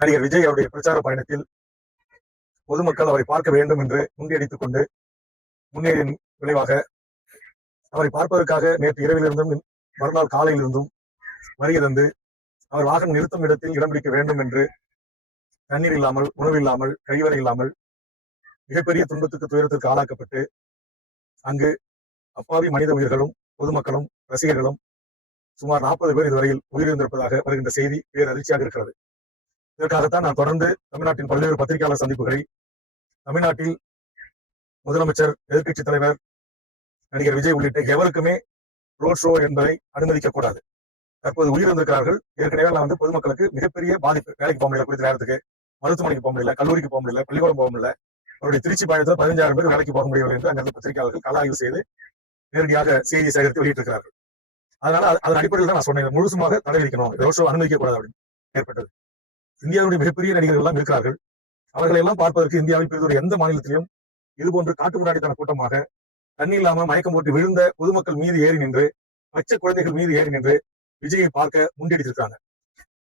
நடிகர் விஜய் அவருடைய பிரச்சார பயணத்தில் பொதுமக்கள் அவரை பார்க்க வேண்டும் என்று முண்டியடித்துக் கொண்டு முன்னேறிய விளைவாக அவரை பார்ப்பதற்காக நேற்று இரவிலிருந்தும் மறுநாள் காலையிலிருந்தும் வருகை தந்து அவர் வாகனம் நிறுத்தும் இடத்தில் இடம் பிடிக்க வேண்டும் என்று தண்ணீர் இல்லாமல், உணவு இல்லாமல், கழிவறை இல்லாமல் மிகப்பெரிய துன்பத்துக்கு, துயரத்திற்கு ஆளாக்கப்பட்டு அங்கு அப்பாவி மனித உயிர்களும் பொதுமக்களும் ரசிகர்களும் சுமார் 40 பேர் இதுவரையில் உயிரிழந்திருப்பதாக வருகின்ற செய்தி பேர் அதிர்ச்சியாக இருக்கிறது. இதற்காகத்தான் நான் தொடர்ந்து தமிழ்நாட்டின் பல்வேறு பத்திரிகையாளர் சந்திப்புகளை, தமிழ்நாட்டில் முதலமைச்சர், எதிர்க்கட்சித் தலைவர், நடிகர் விஜய் உள்ளிட்ட எவருக்குமே ரோட் ஷோ என்பதை அனுமதிக்க கூடாது. தற்போது உயிரிழந்திருக்கிறார்கள். ஏற்கனவே நான் பொதுமக்களுக்கு மிகப்பெரிய பாதிப்பு. வேலைக்கு போக முடியல, குறித்த நேரத்துக்கு மருத்துவமனைக்கு போக முடியல, கல்லூரிக்கு போக முடியல, பள்ளிக்கூடம் போக முடியல. அவருடைய திருச்சி பயணத்தில் 15,000 பேர் வேலைக்கு போக முடியவில்லை என்று அங்கிருந்த பத்திரிகையாளர்கள் கள ஆய்வு செய்து நேரடியாக செய்தியை சேகரித்து வெளியிட்டிருக்கிறார்கள். அதனால அதன் அடிப்படையில் தான் நான் சொன்னேன், முழுசுமாக தடை விதிக்கணும், ரோட் ஷோ அனுமதிக்க கூடாது அப்படின்னு ஏற்பட்டது. இந்தியாவுடைய மிகப்பெரிய நடிகர்கள் எல்லாம் இருக்கிறார்கள். அவர்களை எல்லாம் பார்ப்பதற்கு இந்தியாவில் பெரிதொரு எந்த மாநிலத்திலும் இதுபோன்று காட்டு முன்னாடித்தன கூட்டமாக தண்ணி இல்லாம மயக்கம் போட்டு விழுந்த பொதுமக்கள் மீது ஏறி நின்று, பச்சை குழந்தைகள் மீது ஏறி நின்று விஜயை பார்க்க முன்னெடுத்திருக்காங்க.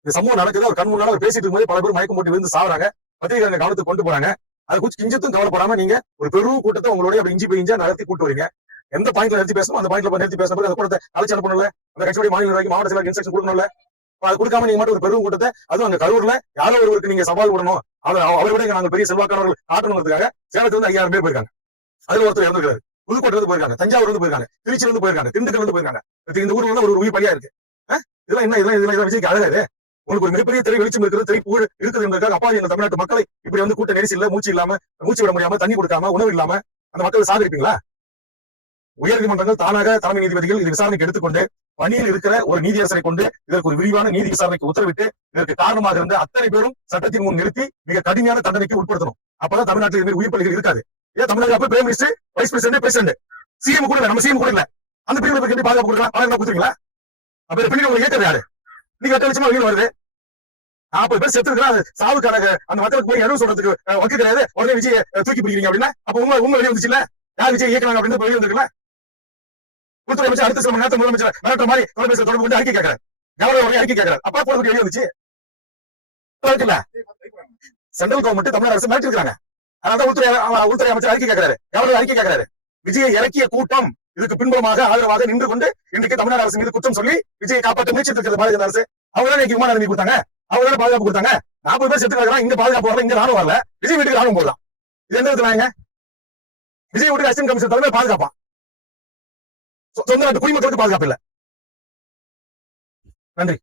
இந்த சம்பவம் நடக்குது, ஒரு கண் முன்னால பேசிட்டு இருக்கும்போது பல பேர் மயக்கம் போட்டு விழுந்து சாவறாங்க. பத்திரிகை கவனத்துக்கு கொண்டு போறாங்க. அதை குறிச்சு கிஞ்சத்தும் கவலைப்படாம நீங்க ஒரு பெரும் கூட்டத்தை உங்களுடைய அப்படி இஞ்சி பெஞ்சா நடத்தி கூட்டு வரீங்க. எந்த பாயிண்ட்ல நிறுத்தி பேசணும் அந்த பாயிண்ட்ல நிறுத்தி பேசும்போது அந்த கூட்டத்தை அழைச்சு அனுப்பணும்ல. அந்த கட்சியுடைய மாநில நிர்வாகி, மாவட்ட செயலர் இன்ஸ்ட்ரக்ஷன் கொடுக்கணும்ல. அது கொடுக்காம நீங்க மட்டும் ஒரு பெரும் கூட்டத்தை, அதுவும் அங்க கரூர்ல யாரோ ஒருவருக்கு நீங்க சவால் விடணும், அவரை விட நாங்கள் பெரிய செல்வாக்கானவர்கள் காட்டணுங்கிறதுக்காக சேலத்துல இருந்து 5000 பேர் போயிருக்காங்க. அதுல ஒருத்தர் இறந்துருக்காரு. புதுக்கோட்டை இருந்து போயிருக்காங்க, தஞ்சாவூர் இருந்து போயிருக்காங்க, திருச்சியில இருந்து போயிருக்காங்க, திண்டுக்கல் இருந்து போயிருக்காங்க. இந்த ஊர்ல ஒரு உயிர் பலியா இருக்கு. இதெல்லாம் என்ன, இதெல்லாம் விஜய்க்கு அழகாது. உங்களுக்கு ஒரு மிகப்பெரிய திரை வெளிச்சம் இருக்கிறது, திரை புகழ் இருக்குது என்பதற்காக அப்பா எங்க தமிழ்நாட்டு மக்களை இப்படி கூட்ட நெரிசல்ல மூச்சு இல்லாம, மூச்சு விட முடியாம, தண்ணி கொடுக்காம, உணவு இல்லாம அந்த மக்களை சாகரிப்பீங்களா? உயர்நீதிமன்றங்கள் தானாக தலைமை நீதிபதிகள் இது விசாரணைக்கு எடுத்துக்கொண்டு பணியில் இருக்கிற ஒரு நீதியரசரை கொண்டு இதற்கு ஒரு விரிவான நீதி விசாரணைக்கு உத்தரவிட்டு இதற்கு காரணமாக இருந்த அத்தனை பேரும் சட்டத்தின் முன் நிறுத்தி மிக கடுமையான தண்டனைக்கு உட்படுத்தணும். அப்பதான் தமிழ்நாட்டில் இதுமாதிரி உயிர் பலிகள் இருக்காது. ஏன் தமிழ்நாடு அப்ப prime minister, vice president, CM கூட நம்ம சிஎம் கூட இல்ல, அந்த பிரிவுகளுக்கு எப்படி பாதுகாப்பு கொடுக்கலாம்? பாதுகாப்பு கொடுத்துருங்களா? அப்ப பின்னாடி உங்களுக்கு ஏற்றது யாரு? நீங்க 8 லட்சமா வெளியில் வருது, 40 பேர் செத்து இருக்கிறா. சாவுக்கான அந்த மக்களுக்கு போய் எதுவும் சொல்றதுக்கு வக்கு கிடையாது. உடனே விஜய் தூக்கி பிடிக்கிறீங்க அப்படின்னா அப்ப உங்க வெளியே வந்துச்சு இல்ல, யார் விஜய் இயக்குறாங்க அப்படின்னு வெளியே வந்துருக்கல. உள்துறை அமைச்சர் அடுத்த சில மணி நேரத்தில் முதலமைச்சர் மிரட்டுற மாதிரி தொலைபேசியில் தொடர்பு கொண்டு அறிக்கை கேட்கிறார். கவர்னர் அறிக்கை கேட்கிறார். அப்பா போறது வெளியே வந்துச்சு இருக்குல்ல. சென்ட்ரல் கவர்மெண்ட் தமிழக அரசு மிரட்டி இருக்காங்க. அதனால உள்துறை அமைச்சர் அறிக்கை கேட்கிறாரு, கவர்னர் அறிக்கை கேட்கிறாரு. விஜயை இறக்கிய கூட்டம் இதுக்கு பின்புறமாக ஆதரவாக நின்று கொண்டு இன்றைக்கு தமிழ்நாடு அரசு மீது குற்றம் சொல்லி விஜயை காப்பாற்ற முயற்சி இருக்கிறது பாரதிய அரசு. அவங்க தான் விமான அனுமதி கொடுத்தாங்க, அவங்க தான் பாதுகாப்பு கொடுத்தாங்க. 40 பேர் செத்து கிடக்கிறான், இங்க பாதுகாப்பு வரல, இங்க ராணுவம் வரல, விஜய் வீட்டுக்கு ராணுவம் போடலாம். இது எந்த விதத்துலாங்க? விஜய் வீட்டுக்கு அசிஸ்டன்ட் கமிஷனர் தலைமை பாதுகாப்பான், சொந்த நாட்டு குடிமக்களுக்கு பாதுகாப்பு இல்ல. நன்றி.